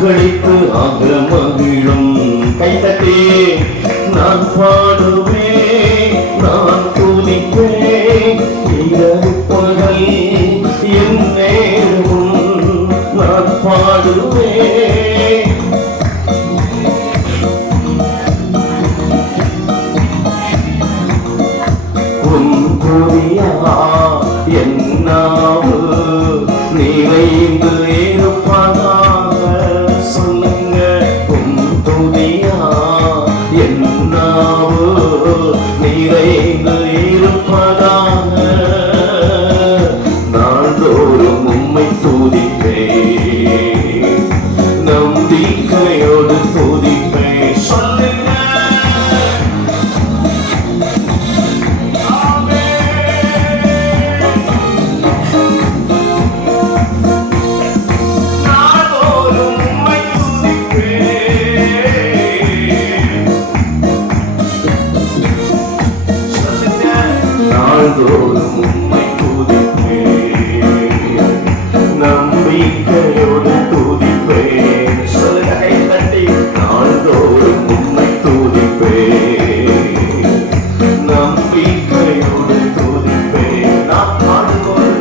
புகழித்து ஆக மகிழும். கைத்தட்டி நான் பாடுவேன், நான் துதிப்பேன், இரவு பகல் என் நேரமும் நான் பாடுவேன். உன் துதியா என் நாவு நிறைந்து இருப்பதாக சொல்லுங்க. உன் துதியா என் நாவு நிறைந்து இருப்பதாக நாள்தோறும் உம்மை துதிப்பேன், நம்பிக்கையோடு துதிப்பேன். சொல்லுங்க. நாள்தோறும் உம்மை துதிப்பேன், நம்பிக்கையோடு துதிப்பேன். சொல்லுங்க கைத்தட்டி. நாள்தோறும் உம்மை துதிப்பேன், நம்பிக்கையோடு துதிப்பேன். நான் பாடும்போது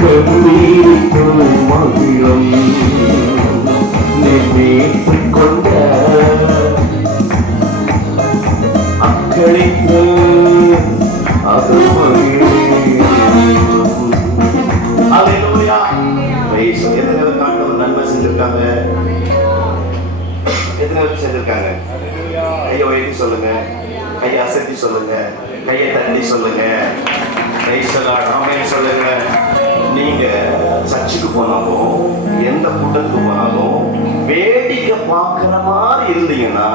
கண்ணீரிப்பு மகிழும். நீ மீட்டுக் கொண்ட அக்களிப்பு அது நன்மை செஞ்சிருக்காங்க. எத்தனை பேர் செஞ்சிருக்காங்க? கையை உயர்த்தி சொல்லுங்க, கையை அசைத்தி சொல்லுங்க, கையை தட்டி சொல்லுங்க, சொல்லுங்க. நீங்க சர்ச்சுக்கு போனாலும் எந்த கூட்டத்துக்கு போனாலும் வேடிக்கை பார்க்கிற மாதிரி இருந்தீங்கன்னா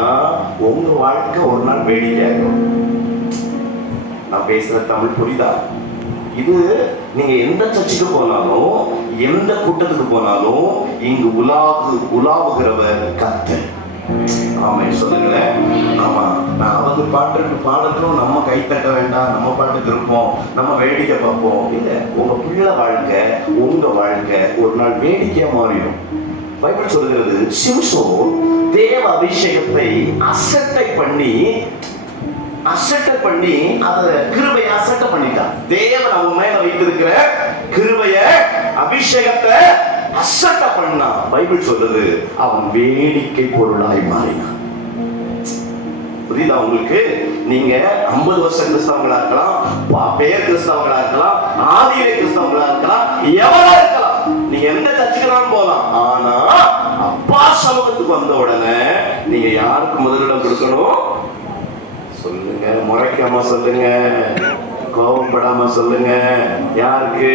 உங்க வாழ்க்கை ஒரு நாள் வேடிக்கை ஆகும். நான் பேசுற தமிழ் புரியுதா? இது நீங்க எந்த சர்ச்சுக்கு போனாலும் எந்த கூட்டத்துக்கு போனாலும் இங்கு உலாவுகிறவர் கர்த்தர். ஆமா சொல்லுங்களேன். ஆமா, நான் அவங்க பாடட்டும், நம்ம கை தட்ட வேண்டாம், நம்ம பாட்டுக்கு இருப்போம், நம்ம வேடிக்கை பார்ப்போம். இல்ல, உங்க பிள்ளை வாழ்க்கை, உங்க வாழ்க்கை ஒரு நாள் வேடிக்கையா மாறிடும். பைபிள் சொல்லுகிறது, சிம்சோன் தேவ அபிஷேகத்தை அசட்டை பண்ணி அத கிருபையை அசட்டை பண்ணிட்டான். தேவன் அவன் மேல வைத்திருக்கிற கிருபைய அபிஷேகத்தை அசட்டை பண்ணா. பைபிள் சொல்றது அவன் வேடிக்கை பொருளாய் மாறினான். புரியுதா உங்களுக்கு? நீங்க 50 வருஷம் கிறிஸ்தவங்களா இருக்கலாம், பேர் கிறிஸ்தவங்களா இருக்கலாம், ஆதியிலே கிறிஸ்தவங்களா இருக்கலாம், எவரா இருக்கலாம், நீங்க எந்த சர்ச்சுக்கு போகலாம். ஆனா அப்பா சமூகத்துக்கு வந்த உடனே நீங்க யாருக்கு முதலிடம் கொடுக்கணும்? சொல்லுங்க, முறைக்காம சொல்லுங்க, கோபப்படாம சொல்லுங்க. யாருக்கு?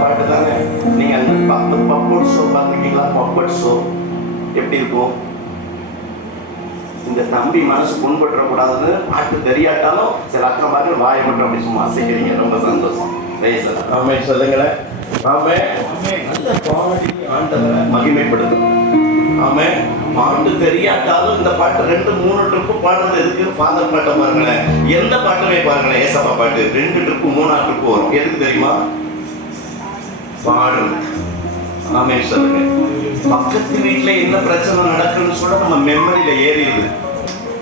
பாட்டு தாங்க. நீங்க அந்த பப்பட் ஷோ பார்த்துருக்கீங்களா? பப்பட் ஷோ எப்படி இருக்கும்? இந்த தம்பி மனசு புண்பற்ற கூடாதுன்னு பாட்டு தெரியாட்டாலும் சில அக்கமாக வாய் மட்டும் அப்படி சும்மா அசைக்கிறீங்க. ரொம்ப சந்தோஷம். ஆமே சொல்லுங்களேன். ஆமே, நல்ல பாடி ஆண்டவரை மகிமைப்படுத்தும். ஆமே, பாட்டு தெரியாட்டாலும் இந்த பாட்டு 2-3 ட்ரிப்பு பாடுறது எதுக்கு? ஃபாதர் பாட்டை பாருங்களேன், எந்த பாட்டுமே பாருங்களேன், ஏசப்பா பாட்டு 2 ட்ரிப்பு 3 ட்ரிப்பு வரும். எதுக்கு தெரியுமா? பாடுறது. ஆமே சொல்லுங்க. பக்கத்து வீட்டுல என்ன பிரச்சனை நடக்குன்னு சொல்ல நம்ம மெமரியில ஏறிடுது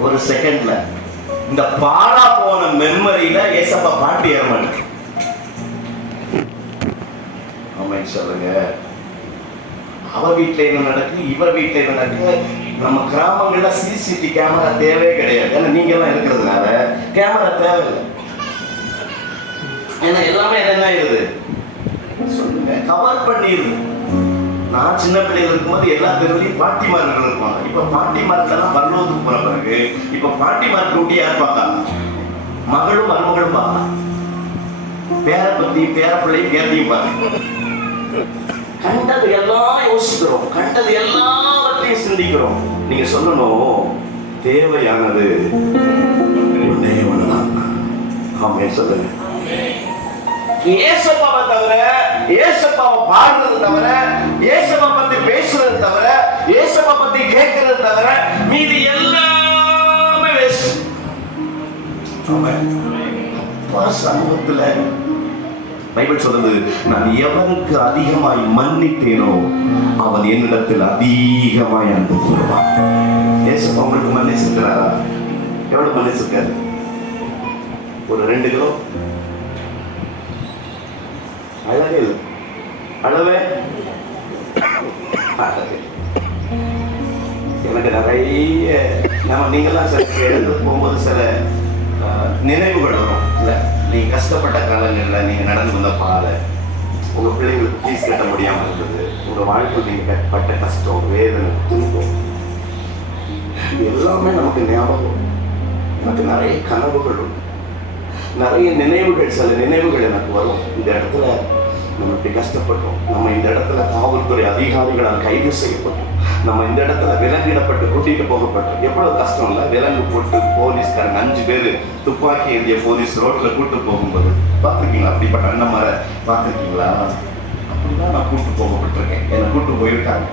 ஒரு செகண்ட்ல. இந்த பாடா போன மெமரியில ஏசப்பா பாட்டு ஏற மாட்டேங்குது. ஆமே சொல்லுங்க. அவ வீட்டுல என்ன நடக்குது, இவ வீட்டுல என்ன நடக்குது. நம்ம கிராமங்கள்ல சிசிடிவி கேமரா தேவையே கிடையாது. ஏன்னா நீங்க எல்லாம் இருக்கிறதுனால கேமரா தேவையில்லை. ஏன்னா எல்லாமே என்ன ஆயிருது சொல்லுங்க, கவர் பண்ணிடுது. நான் சின்ன பிள்ளைகள் இருக்கும்போது எல்லா தெருவிலையும் பாட்டிமார்கள் இருப்பாங்க. இப்ப பாட்டிமார்களெல்லாம் பரலோகத்துக்கு போன பிறகு இப்ப பாட்டிமார் டூட்டி யார் பார்க்க? மகளும் மருமகளும் பார்க்க. பேரை பத்தி பேர பிள்ளையும் பேரத்தையும் பார்க்க. கண்டது எல்லாம் யோசிக்கிறோம், கண்டது எல்லாவற்றையும் சிந்திக்கிறோம். நீங்க சொல்லணும், தேவையானது ஒன்னே ஒண்ணுதான். ஆமே சொல்லுங்க. ஏசப்பாவை தவிர, ஏசப்பாவை பாடுறது தவிர, ஏசப்பா பத்தி பேசுறது தவிர, ஏசப்பா பத்தி கேட்கறது தவிர மீதி எல்லாமே வேஸ்ட். அவன் அப்பா சமூகத்துல பைபிள் சொல்றது, நான் எவருக்கு அதிகமாய் மன்னித்தேனோ அவன் என்னிடத்தில் அதிகமாய் அன்பு கூறுவான். ஏசப்பா உங்களுக்கு மன்னிச்சிருக்கிறாரா? எவ்வளவு மன்னிச்சிருக்காரு? ஒரு 2 கிலோ அழகே இல்லை. அழவே எனக்கு நிறைய நீங்கெல்லாம் சில எழுத போகும்போது சில நினைவுகள் வரும் இல்லை? நீங்கள் கஷ்டப்பட்ட காலங்களில் நீங்கள் நடந்து வந்த பாதை, உங்கள் பிள்ளைங்களுக்கு ஃபீஸ் கட்ட முடியாமல் இருந்தது, உங்கள் வாழ்க்கையில் நீங்கள் பட்ட கஷ்டம், வேதனை, துன்பம், எல்லாமே நமக்கு ஞாபகம். எனக்கு நிறைய கனவுகள் உண்டு, நிறைய நினைவுகள், சில நினைவுகள் எனக்கு வரும். இந்த இடத்துல நம்ம இப்படி கஷ்டப்பட்டோம், நம்ம இந்த இடத்துல காவல்துறை அதிகாரிகளால் கைது செய்யப்பட்டோம், நம்ம இந்த இடத்துல விலங்கிடப்பட்டு கூட்டிட்டு போகப்பட்டோம். எவ்வளவு கஷ்டம் இல்லை? விலங்கு போட்டு போலீஸ்காரங்க 5 பேர் துப்பாக்கி ஏந்திய போலீஸ் ரோட்ல கூட்டு போகும்போது பார்த்துருக்கீங்களா? அப்படிப்பட்ட அண்ணன் மாதிரி பார்த்துருக்கீங்களா? அப்படிதான் நான் கூட்டு போகப்பட்டிருக்கேன், என்னை கூட்டு போயிருக்காங்க.